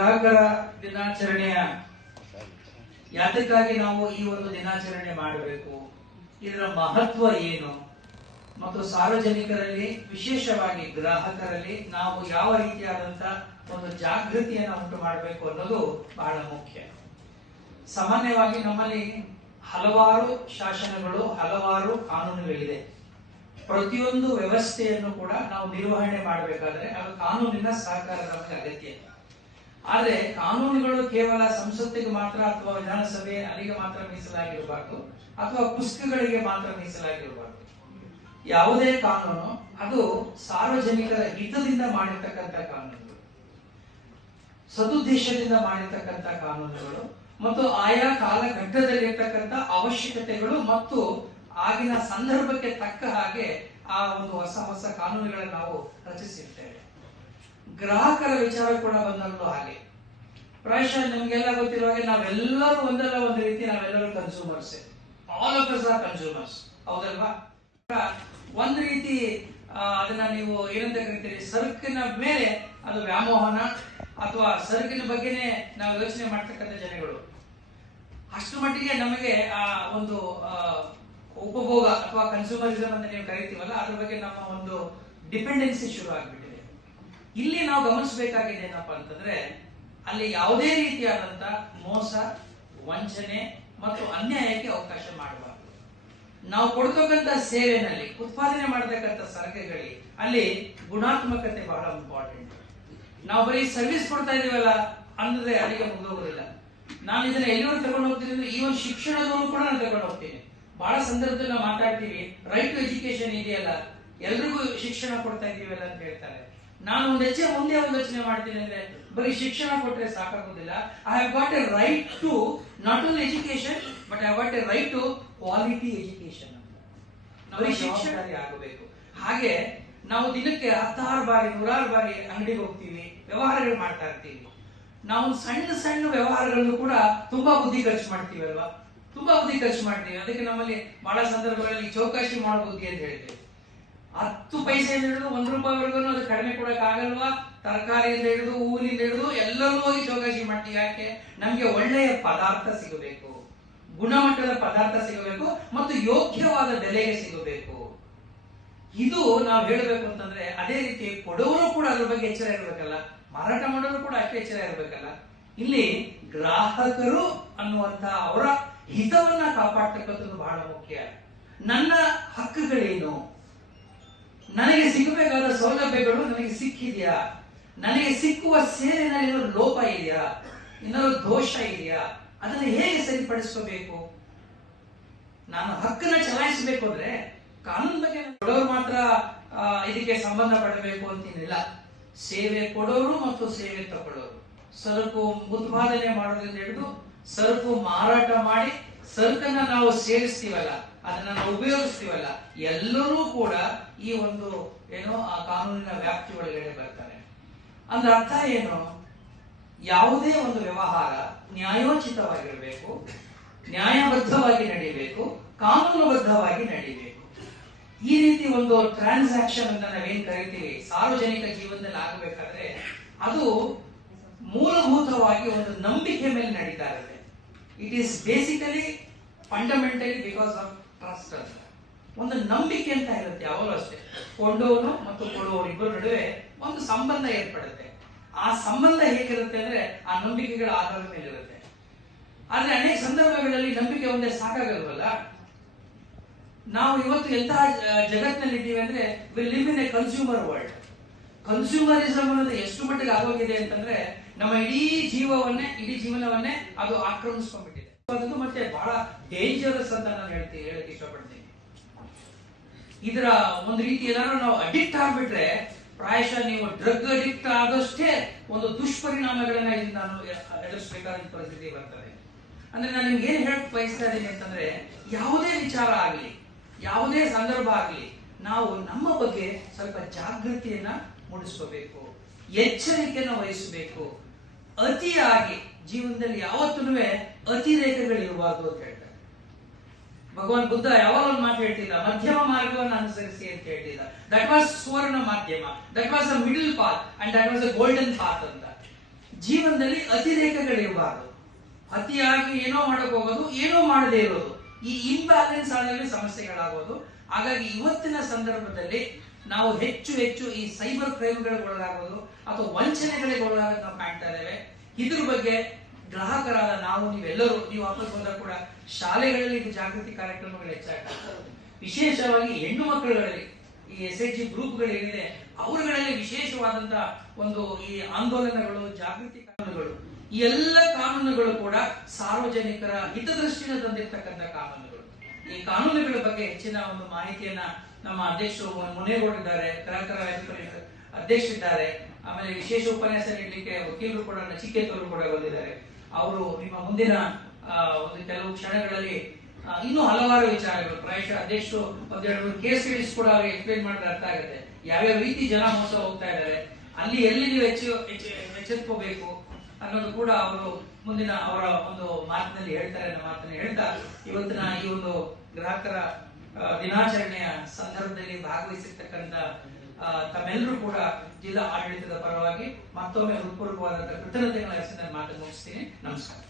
ಗ್ರಾಹಕರ ದಿನಾಚರಣೆಯ ಯಾತಕ್ಕಾಗಿ ನಾವು ಈ ಒಂದು ದಿನಾಚರಣೆ ಮಾಡಬೇಕು, ಇದರ ಮಹತ್ವ ಏನು ಮತ್ತು ಸಾರ್ವಜನಿಕರಲ್ಲಿ ವಿಶೇಷವಾಗಿ ಗ್ರಾಹಕರಲ್ಲಿ ನಾವು ಯಾವ ರೀತಿಯಾದಂತಹ ಒಂದು ಜಾಗೃತಿಯನ್ನು ಉಂಟು ಮಾಡಬೇಕು ಅನ್ನೋದು ಬಹಳ ಮುಖ್ಯ. ಸಾಮಾನ್ಯವಾಗಿ ನಮ್ಮಲ್ಲಿ ಹಲವಾರು ಶಾಸನಗಳು, ಹಲವಾರು ಕಾನೂನುಗಳಿದೆ. ಪ್ರತಿಯೊಂದು ವ್ಯವಸ್ಥೆಯನ್ನು ಕೂಡ ನಾವು ನಿರ್ವಹಣೆ ಮಾಡಬೇಕಾದ್ರೆ ಅದು ಕಾನೂನಿನ ಸಹಕಾರ ನಮಗೆ ಅಗತ್ಯ. ಆದ್ರೆ ಕಾನೂನುಗಳು ಕೇವಲ ಸಂಸತ್ತಿಗೆ ಮಾತ್ರ ಅಥವಾ ವಿಧಾನಸಭೆ ಅಲ್ಲಿಗೆ ಮಾತ್ರ ಮೀಸಲಾಗಿರಬಾರ್ದು, ಅಥವಾ ಪುಸ್ತಕಗಳಿಗೆ ಮಾತ್ರ ಮೀಸಲಾಗಿರಬಾರ್ದು. ಯಾವುದೇ ಕಾನೂನು ಅದು ಸಾರ್ವಜನಿಕರ ಹಿತದಿಂದ ಮಾಡಿರ್ತಕ್ಕಂಥ ಕಾನೂನುಗಳು, ಸದುದ್ದೇಶದಿಂದ ಮಾಡಿರ್ತಕ್ಕಂಥ ಕಾನೂನುಗಳು ಮತ್ತು ಆಯಾ ಕಾಲಘಟ್ಟದಲ್ಲಿರ್ತಕ್ಕಂಥ ಅವಶ್ಯಕತೆಗಳು ಮತ್ತು ಆಗಿನ ಸಂದರ್ಭಕ್ಕೆ ತಕ್ಕ ಹಾಗೆ ಆ ಒಂದು ಹೊಸ ಹೊಸ ಕಾನೂನುಗಳನ್ನು ನಾವು ರಚಿಸಿರ್ತೇವೆ. ಗ್ರಾಹಕರ ವಿಚಾರ ಕೂಡ ಬಂದಲ್ಲೂ ಹಾಗೆ. ಪ್ರಾಯಶಃ ನಮ್ಗೆಲ್ಲ ಗೊತ್ತಿರುವ ಹಾಗೆ ನಾವೆಲ್ಲರೂ ಒಂದಲ್ಲ ಒಂದು ರೀತಿ ನಾವೆಲ್ಲರೂ consumers, all of us are consumers, ಹೌದಲ್ವಾ? ಒಂದ್ ರೀತಿ ಅದನ್ನ ನೀವು ಏನಂತ ಕರಿತೀರಿ, ಸರಕಿನ ಮೇಲೆ ಅದು ವ್ಯಾಮೋಹನ ಅಥವಾ ಸರಕಿನ ಬಗ್ಗೆನೆ ನಾವು ಯೋಚನೆ ಮಾಡ್ತಕ್ಕಂಥ ಜನಗಳು. ಅಷ್ಟು ಮಟ್ಟಿಗೆ ನಮಗೆ ಆ ಒಂದು ಉಪಭೋಗ ಅಥವಾ ಕನ್ಸ್ಯೂಮರಿಸಮ್ ಅಂತ ನೀವು ಕರಿತೀವಲ್ಲ, ಅದ್ರ ಬಗ್ಗೆ ನಮ್ಮ ಒಂದು ಡಿಪೆಂಡೆನ್ಸಿ ಶುರು ಆಗ್ಬಿಟ್ಟಿದೆ. ಇಲ್ಲಿ ನಾವು ಗಮನಿಸಬೇಕಾಗಿದೆ ಏನಪ್ಪಾ ಅಂತಂದ್ರೆ, ಅಲ್ಲಿ ಯಾವುದೇ ರೀತಿಯಾದಂತ ಮೋಸ, ವಂಚನೆ ಮತ್ತು ಅನ್ಯಾಯಕ್ಕೆ ಅವಕಾಶ ಮಾಡಬಾರದು. ನಾವು ಕೊಡ್ತಕ್ಕಂಥ ಸೇವೆನಲ್ಲಿ, ಉತ್ಪಾದನೆ ಮಾಡತಕ್ಕಂಥ ಸರಕುಗಳಿಗೆ ಅಲ್ಲಿ ಗುಣಾತ್ಮಕತೆ ಬಹಳ ಇಂಪಾರ್ಟೆಂಟ್. ನಾವು ಬರೀ ಸರ್ವಿಸ್ ಕೊಡ್ತಾ ಇದೀವಲ್ಲ ಅಂದ್ರೆ ಅಲ್ಲಿಗೆ ಮುಗಿದೋಗೋದಿಲ್ಲ. ನಾನು ಇದನ್ನ ಎಲ್ಲಿವರೆಗೂ ತಗೊಂಡು ಹೋಗ್ತೀನಿ ಅಂದ್ರೆ ಈ ಒಂದು ಶಿಕ್ಷಣದವರು ಕೂಡ ನಾನು ತಗೊಂಡು ಹೋಗ್ತೀನಿ. ಬಹಳ ಸಂದರ್ಭದಲ್ಲಿ ನಾವು ಮಾತಾಡ್ತೀವಿ, ರೈಟ್ ಟು ಎಜುಕೇಶನ್ ಇದೆಯಲ್ಲ, ಎಲ್ರಿಗೂ ಶಿಕ್ಷಣ ಕೊಡ್ತಾ ಇದೀವಲ್ಲ ಅಂತ ಹೇಳ್ತಾರೆ. ನಾನು ಒಂದು ಹೆಜ್ಜೆ ಮುಂದೆ ಒಂದು ಯೋಚನೆ ಮಾಡ್ತೀನಿ ಅಂದ್ರೆ, ಬರೀ ಶಿಕ್ಷಣ ಕೊಟ್ರೆ ಸಾಕಾಗೋದಿಲ್ಲ. I have got a right to not only education but I have got a right to quality education ಅಂತ. ಬರೀ ಶಿಕ್ಷಣ ಆಗಬೇಕು. ಹಾಗೆ ನಾವು ದಿನಕ್ಕೆ 10 ಬಾರಿ 100 ಬಾರಿ ಅಂಗಡಿಗೆ ಹೋಗ್ತೀವಿ, ವ್ಯವಹಾರಗಳು ಮಾಡ್ತಾ ಇರ್ತೀವಿ. ನಾವು ಸಣ್ಣ ಸಣ್ಣ ವ್ಯವಹಾರಗಳನ್ನು ಕೂಡ ತುಂಬಾ ಬುದ್ಧಿ ಖರ್ಚು ಮಾಡ್ತೀವಿ ಅಲ್ವಾ? ತುಂಬಾ ಬುದ್ಧಿ ಖರ್ಚು ಮಾಡ್ತೀವಿ. ಅದಕ್ಕೆ ನಮ್ಮಲ್ಲಿ ಬಹಳ ಸಂದರ್ಭಗಳಲ್ಲಿ ಚೌಕಾಶಿ ಮಾಡೋ ಬುದ್ಧಿ ಅಂತ ಹೇಳ್ತೇವೆ. 10 ಪೈಸೆಯಿಂದ ಹಿಡಿದು 1 ರೂಪಾಯಿವರೆಗೂ ಅದು ಕಡಿಮೆ ಕೊಡಕ್ ಆಗಲ್ವಾ? ತರಕಾರಿಯಿಂದ ಹಿಡಿದು ಹೂವಿನಿಂದ ಹಿಡಿದು ಎಲ್ಲರೂ ಹೋಗಿ ಚೌಕಾಶಿ ಮಾಡ್ತೀವಿ. ಯಾಕೆ? ನಮ್ಗೆ ಒಳ್ಳೆಯ ಪದಾರ್ಥ ಸಿಗಬೇಕು, ಗುಣಮಟ್ಟದ ಪದಾರ್ಥ ಸಿಗಬೇಕು ಮತ್ತು ಯೋಗ್ಯವಾದ ಬೆಲೆಗೆ ಸಿಗಬೇಕು. ಇದು ನಾವು ಹೇಳಬೇಕು ಅಂತಂದ್ರೆ, ಅದೇ ರೀತಿ ಕೊಡೋರು ಕೂಡ ಅದ್ರ ಬಗ್ಗೆ ಎಚ್ಚರ ಇರಬೇಕಲ್ಲ, ಮಾರಾಟ ಮಾಡೋರು ಕೂಡ ಅಷ್ಟೇ ಎಚ್ಚರ ಇರಬೇಕಲ್ಲ. ಇಲ್ಲಿ ಗ್ರಾಹಕರು ಅನ್ನುವಂತಹ ಅವರ ಹಿತವನ್ನ ಕಾಪಾಡ್ತಕ್ಕಂಥದ್ದು ಬಹಳ ಮುಖ್ಯ. ನನ್ನ ಹಕ್ಕುಗಳೇನು, ನನಗೆ ಸಿಗಬೇಕಾದ ಸೌಲಭ್ಯಗಳು ನನಗೆ ಸಿಕ್ಕಿದೆಯಾ, ನನಗೆ ಸಿಕ್ಕುವ ಸೇವೆನಲ್ಲಿ ಏನಾದ್ರು ಲೋಪ ಇದೆಯಾ, ಏನಾದ್ರು ದೋಷ ಇದೆಯಾ, ಅದನ್ನು ಹೇಗೆ ಸರಿಪಡಿಸ್ಕೋಬೇಕು? ನಾನು ಹಕ್ಕನ್ನ ಚಲಾಯಿಸಬೇಕು ಅಂದ್ರೆ ಕಾನೂನು ಬಗ್ಗೆ ಕೊಡೋರು ಮಾತ್ರ ಇದಕ್ಕೆ ಸಂಬಂಧ ಪಡಬೇಕು ಅಂತೇನಿಲ್ಲ. ಸೇವೆ ಕೊಡೋರು ಮತ್ತು ಸೇವೆ ತಗೊಳ್ಳೋರು, ಸರಕು ಉತ್ಪಾದನೆ ಮಾಡೋದ್ರಿಂದ ಹಿಡಿದು ಸರಕು ಮಾರಾಟ ಮಾಡಿ ಸರಕನ್ನ ನಾವು ಸೇರಿಸ್ತೀವಲ್ಲ, ಅದನ್ನ ನಾವು ಉಪಯೋಗಿಸ್ತೀವಲ್ಲ, ಎಲ್ಲರೂ ಕೂಡ ಈ ಒಂದು ಏನೋ ಆ ಕಾನೂನಿನ ವ್ಯಾಪ್ತಿ ಒಳಗಡೆ ಬರ್ತಾರೆ. ಅಂದ್ರೆ ಅರ್ಥ ಏನು? ಯಾವುದೇ ಒಂದು ವ್ಯವಹಾರ ನ್ಯಾಯೋಚಿತವಾಗಿರಬೇಕು, ನ್ಯಾಯಬದ್ಧವಾಗಿ ನಡೀಬೇಕು, ಕಾನೂನುಬದ್ಧವಾಗಿ ನಡೀಬೇಕು. ಈ ರೀತಿ ಒಂದು ಟ್ರಾನ್ಸಾಕ್ಷನ್ ಅಂತ ನಾವೇನ್ ಕರಿತೀವಿ ಸಾರ್ವಜನಿಕ ಜೀವನದಲ್ಲಿ ಆಗಬೇಕಾದ್ರೆ ಅದು ಮೂಲಭೂತವಾಗಿ ಒಂದು ನಂಬಿಕೆ ಮೇಲೆ ನಡೀತಾ ಇರುತ್ತೆ. It is basically fundamentally because of trust ಅಂತ ಒಂದು ನಂಬಿಕೆ ಅಂತ ಇರುತ್ತೆ. ಯಾವಾಗಲೂ ಅಷ್ಟೇ, ಕೊಂಡವನು ಮತ್ತು ಕೊಡುವವರು ಇಬ್ಬರ ನಡುವೆ ಒಂದು ಸಂಬಂಧ ಏರ್ಪಡುತ್ತೆ. ಆ ಸಂಬಂಧ ಹೇಗಿರುತ್ತೆ ಅಂದ್ರೆ ಆ ನಂಬಿಕೆಗಳ ಆಧಾರದ ಮೇಲೆ ಇರುತ್ತೆ. ಆದ್ರೆ ಅನೇಕ ಸಂದರ್ಭಗಳಲ್ಲಿ ನಂಬಿಕೆ ಒಂದೇ ಸಾಕಾಗಲ್ವಲ್ಲ. ನಾವು ಇವತ್ತು ಎಂತಹ ಜಗತ್ತಿನಲ್ಲಿ ಇದ್ದೀವಿ ಅಂದ್ರೆ, we live in a consumer world. Consumerism ಅನ್ನೋದು ಎಷ್ಟು ಮಟ್ಟಿಗೆ ಆಗೋಗಿದೆ ಅಂತಂದ್ರೆ, ನಮ್ಮ ಇಡೀ ಜೀವನವನ್ನೇ ಅದು ಆಕ್ರಮಿಸ್ಕೊಂಡ್ಬಿಟ್ಟಿದೆ. ಅದು ಮತ್ತೆ ಬಹಳ ಡೇಂಜರಸ್ ಅಂತ ನಾನು ಹೇಳಕ್ ಇಷ್ಟಪಡ್ತೀನಿ. ಇದರ ಒಂದು ರೀತಿ ಏನಾದ್ರು ನಾವು ಅಡಿಕ್ಟ್ ಆಗ್ಬಿಟ್ರೆ, ಪ್ರಾಯಶಃ ನೀವು ಡ್ರಗ್ ಅಡಿಕ್ಟ್ ಆದಷ್ಟೇ ಒಂದು ದುಷ್ಪರಿಣಾಮಗಳನ್ನ ಇದನ್ನ ನಾನು ಎದುರಿಸಬೇಕಾದ ಪರಿಸ್ಥಿತಿ ಬರ್ತದೆ. ಅಂದ್ರೆ ನಾನು ನಿಮ್ಗೆ ಏನ್ ಹೇಳಕ್ ಬಯಸ್ತಾ ಇದ್ದೀನಿ ಅಂತಂದ್ರೆ, ಯಾವುದೇ ವಿಚಾರ ಆಗ್ಲಿ, ಯಾವುದೇ ಸಂದರ್ಭ ಆಗ್ಲಿ, ನಾವು ನಮ್ಮ ಬಗ್ಗೆ ಸ್ವಲ್ಪ ಜಾಗೃತಿಯನ್ನ ಮೂಡಿಸ್ಕೋಬೇಕು, ಎಚ್ಚರಿಕೆಯನ್ನು ವಹಿಸಬೇಕು. ಅತಿಯಾಗಿ ಜೀವನದಲ್ಲಿ ಯಾವತ್ತೂ ಅತಿರೇಕಗಳಿರಬಾರ್ದು ಅಂತ ಹೇಳ್ತಾರೆ. ಭಗವಾನ್ ಬುದ್ಧ ಯಾವಾಗ ಒಂದು ಮಾತು ಹೇಳ್ತಿದ್ದ, ಮಧ್ಯಮ ಮಾರ್ಗವನ್ನು ಅನುಸರಿಸಿ ಅಂತ ಹೇಳ್ತಿದ್ದ. ದಟ್ ವಾಸ್ ಸುವರ್ಣ ಮಾಧ್ಯಮ, that was a middle path and that was a golden path ಅಂತ. ಜೀವನದಲ್ಲಿ ಅತಿರೇಕಗಳಿರಬಾರದು. ಅತಿಯಾಗಿ ಏನೋ ಮಾಡಕ್ ಹೋಗೋದು, ಏನೋ ಮಾಡದೇ ಇರೋದು, ಈ ಇಂಬ್ಯಾಲೆನ್ಸ್ ಆದಲ್ಲಿ ಸಮಸ್ಯೆಗಳಾಗೋದು. ಹಾಗಾಗಿ ಇವತ್ತಿನ ಸಂದರ್ಭದಲ್ಲಿ ನಾವು ಹೆಚ್ಚು ಹೆಚ್ಚು ಈ ಸೈಬರ್ ಕ್ರೈಮ್ಗಳಿಗೆ ಒಳಗಾಗೋದು ಅಥವಾ ವಂಚನೆಗಳಿಗೆ ಒಳಗಾಗೋದು ನಾವು ಕಾಣ್ತಾ ಇದ್ದೇವೆ. ಇದ್ರ ಬಗ್ಗೆ ಗ್ರಾಹಕರಾದ ನಾವು, ನೀವೆಲ್ಲರೂ, ನೀವು ವಾಪಸ್ ಬಂದಾಗ ಕೂಡ ಶಾಲೆಗಳಲ್ಲಿ ಇದು ಜಾಗೃತಿ ಕಾರ್ಯಕ್ರಮಗಳು ಹೆಚ್ಚಾಗ್ತದೆ. ವಿಶೇಷವಾಗಿ ಹೆಣ್ಣು ಮಕ್ಕಳುಗಳಲ್ಲಿ ಈ SHG ಗ್ರೂಪ್ಗಳು ಏನಿದೆ ಅವರುಗಳಲ್ಲಿ ವಿಶೇಷವಾದಂತಹ ಒಂದು ಈ ಆಂದೋಲನಗಳು, ಜಾಗೃತಿ ಕಾನೂನುಗಳು, ಈ ಎಲ್ಲ ಕಾನೂನುಗಳು ಕೂಡ ಸಾರ್ವಜನಿಕರ ಹಿತದೃಷ್ಟಿಯಿಂದ ತಂದಿರ್ತಕ್ಕಂಥ ಕಾನೂನುಗಳು. ಈ ಕಾನೂನುಗಳ ಬಗ್ಗೆ ಹೆಚ್ಚಿನ ಒಂದು ಮಾಹಿತಿಯನ್ನ ನಮ್ಮ ಅಧ್ಯಕ್ಷರು ಮುನೇಗೌಡರಿದ್ದಾರೆ, ಗ್ರಾಹಕರ ಅಧ್ಯಕ್ಷರಿದ್ದಾರೆ, ಆಮೇಲೆ ವಿಶೇಷ ಉಪನ್ಯಾಸ ನೀಡಲಿಕ್ಕೆ ವಕೀಲರು ಕೂಡ, ನಚಿಕೇತ್ ಅವರು ಕೂಡ ಬಂದಿದ್ದಾರೆ. ಅವರು ನಿಮ್ಮ ಮುಂದಿನ ಒಂದು ಕೆಲವು ಕ್ಷಣಗಳಲ್ಲಿ ಇನ್ನೂ ಹಲವಾರು ವಿಚಾರಗಳು, ಪ್ರಾಯಶಃ ಅಧ್ಯಕ್ಷರು ಒಂದೆರಡು ಕೇಸ್ ಸ್ಟಡೀಸ್ ಕೂಡ ಅವ್ರಿಗೆ ಎಕ್ಸ್ಪ್ಲೇನ್ ಮಾಡಿದ್ರೆ ಅರ್ಥ ಆಗುತ್ತೆ. ಯಾವ್ಯಾವ ರೀತಿ ಜನ ಮೋಸ ಹೋಗ್ತಾ ಇದ್ದಾರೆ, ಅಲ್ಲಿ ಎಲ್ಲಿ ನೀವು ಎಚ್ಚೆತ್ಕೋಬೇಕು ಅನ್ನೋದು ಕೂಡ ಅವರು ಮುಂದಿನ ಅವರ ಒಂದು ಮಾತಿನಲ್ಲಿ ಹೇಳ್ತಾರೆ ಅನ್ನೋ ಮಾತನ್ನ ಹೇಳ್ತಾ, ಇವತ್ತಿನ ಈ ಒಂದು ಗ್ರಾಹಕರ ದಿನಾಚರಣೆಯ ಸಂದರ್ಭದಲ್ಲಿ ಭಾಗವಹಿಸಿರ್ತಕ್ಕಂಥ ತಮ್ಮೆಲ್ಲರೂ ಕೂಡ ಜಿಲ್ಲಾ ಆಡಳಿತದ ಪರವಾಗಿ ಮತ್ತೊಮ್ಮೆ ಹೃತ್ಪೂರ್ವಕವಾದಂತಹ ಕೃತಜ್ಞತೆಗಳ ಹೆಸರಿನಲ್ಲಿ ಮಾತನ್ನು ಮುಗಿಸ್ತೀನಿ. ನಮಸ್ಕಾರ.